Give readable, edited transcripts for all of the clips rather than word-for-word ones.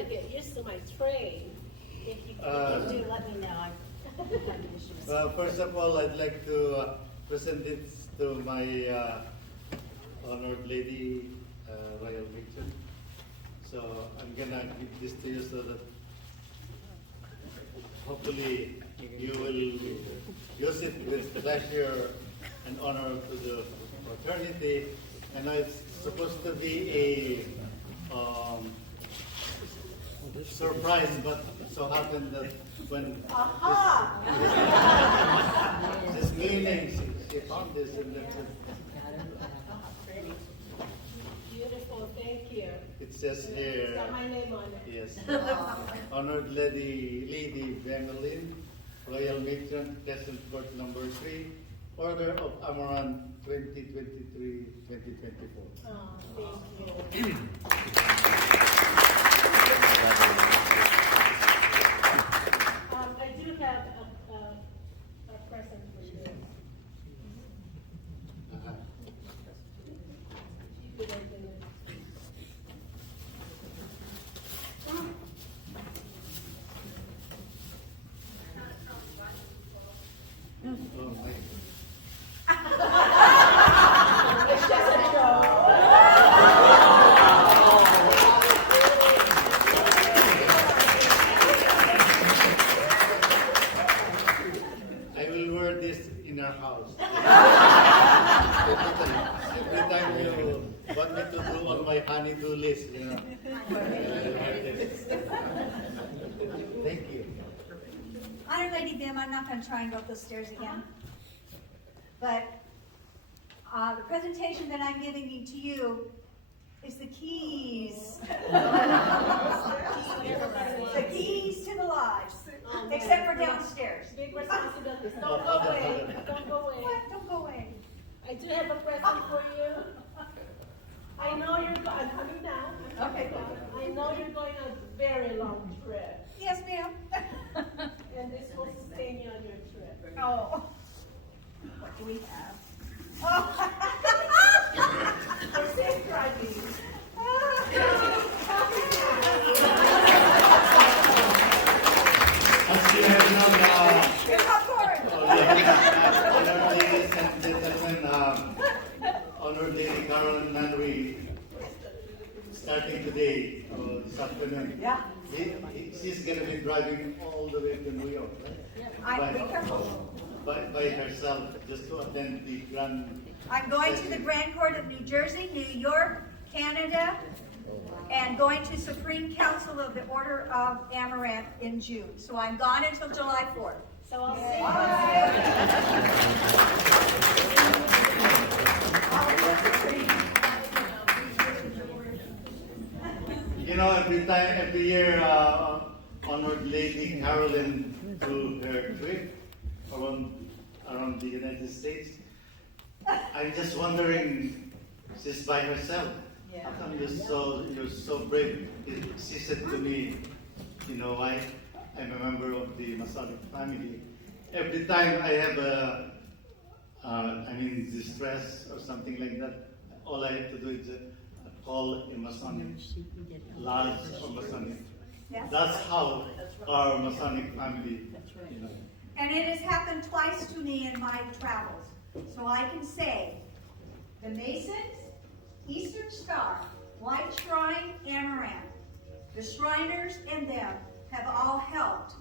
to get used to my train. If you do, let me know. I have issues. Well, first of all, I'd like to present this to my honored lady, Royal Victim. So I'm gonna give this to you so that hopefully you will use it with pleasure and honor to the fraternity. And it's supposed to be a surprise, but so happened that when this meeting, she found this and that's it. Beautiful, thank you. It says It's here, got my name on it. yes, honored Lady Bengalin, Royal Matron, Quezon Court number 3, Order of Amaran 2023-2024. Oh, thank you. I do have a present for you. You could open it. Oh my. It's just a joke. I will wear this in our house. Every time you want me to do on my honey-do list, you know. I will wear this. Thank you. Honored Lady Bim, I'm not going to try and go up those stairs again. But the presentation that I'm giving to you is the keys. The keys to the lodge. Except for downstairs. Big responsibilities. Don't go away. Don't go away. What? Don't go away. I do have a present for you. I know you're going. I'm coming down. Okay. I know you're going on a very long trip, Yes, ma'am. and it's supposed to sustain you on your trip. Oh. What do we have? For safe driving. As you have known, Here's popcorn. honored ladies and gentlemen, honored Lady Carolyn Nunnery, starting today, this afternoon. Yeah. She's going to be driving all the way to New York, right? Be careful. By herself, just to attend the grand. I'm going to the Grand Court of New Jersey, New York, Canada, and going to Supreme Council of the Order of Amaranth in June. So I'm gone until July 4th. So I'll see You know, every year, honored Lady Carolyn to her trip around the United States. I'm just wondering, she's by herself. How come you're so brave? She said to me, you know, I'm a member of the Masonic family. Every time I have distress or something like that, all I have to do is call a Masonic lodge or Masonic. Yes. That's how our Masonic family, you know. And it has happened twice to me in my travels. So I can say, the Masons, Eastern Star, White Shrine, Amaranth, the Shriners and them have all helped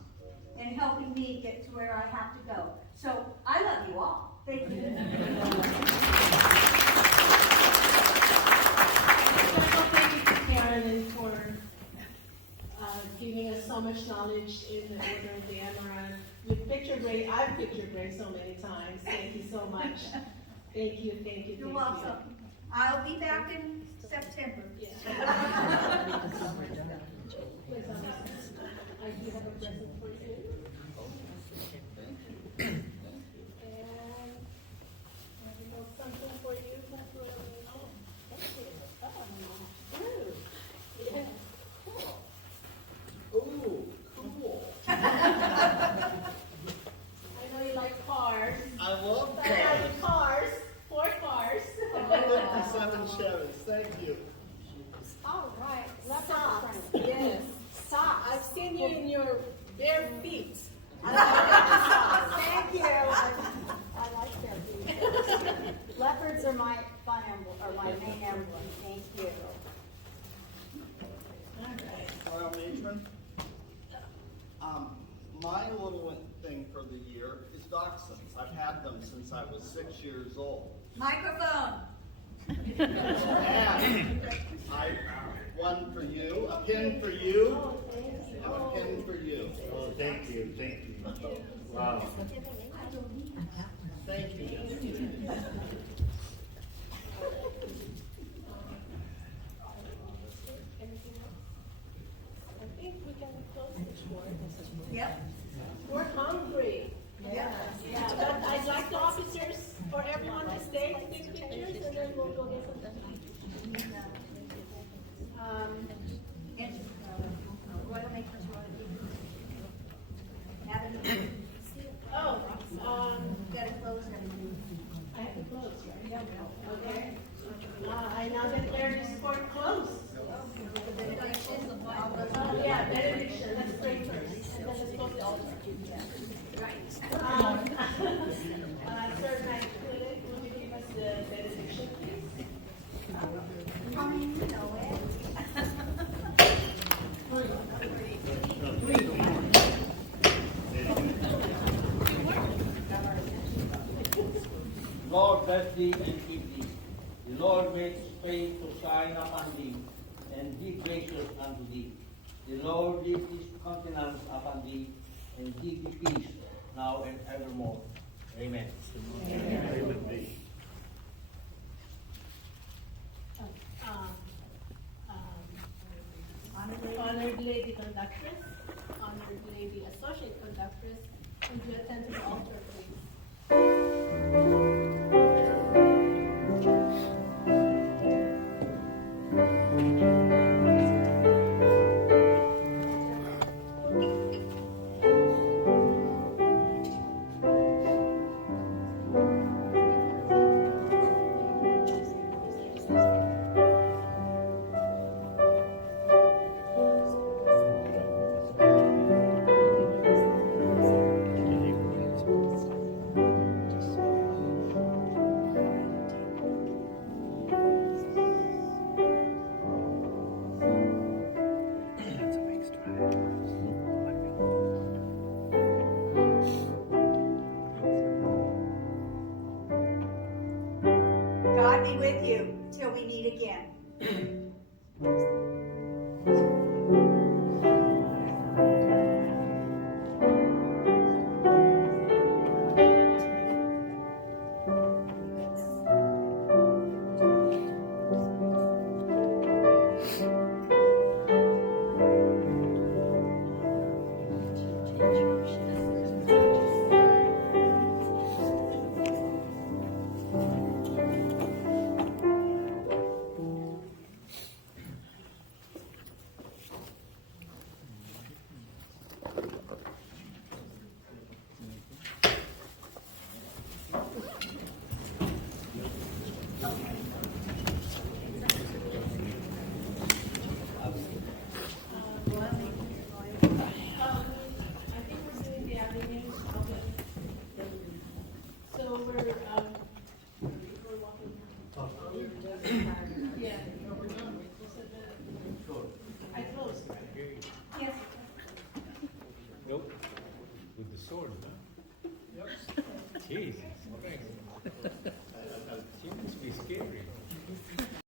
in helping me get to where I have to go. So I love you all. Thank you. Special thank you to Carolyn for giving us so much knowledge in the Order of the Amaranth. You've pictured Ray. I've pictured Ray so many times. Thank you so much. Thank you, thank you, You're thank welcome. I'll be back in September. you. Yeah. Please, I do have a present for you. And I have something for you. That's really, oh, thank you. Oh, ooh, yeah, cool. Ooh, cool. I know you like cars. I love I like cars. 4 cars. that. 57 Chevys, thank you. All right. Socks. Yes. Thank you. I like that. Leopards are my fun emblem, or my main emblem. Thank you. Kyle Major. My little thing for the year is dachshunds. I've had them since I was 6 years old. Microphone. And one for you, a pin for you, and a pin for you. Oh, thank you. Wow. Thank you. I think we can close this one. Yep. We're hungry. Yep. Yeah, but I'd like the officers or everyone to stay to take pictures and then we'll go get some. And, Royal Makers Have Oh, gotta close everything. I have to close, right? Okay. I now declare this court closed. Oh, yeah, benediction, let's pray first, and then let's go to the altar. Sir Knight Philip, will you give us the benediction, please? You know it. Lord bless thee and keep thee. The Lord make his face to shine upon thee, and be gracious unto thee. The Lord lift his countenance upon thee, and give thee peace, now and evermore. Amen. Honored Lady Conductress, Honored Lady Associate Conductress, would you attend to the altar, please? God be with you till we meet again. I think we're doing the avenues. So we're walking. Yeah. I closed, right? Yes. Nope. With the sword, huh? Jeez.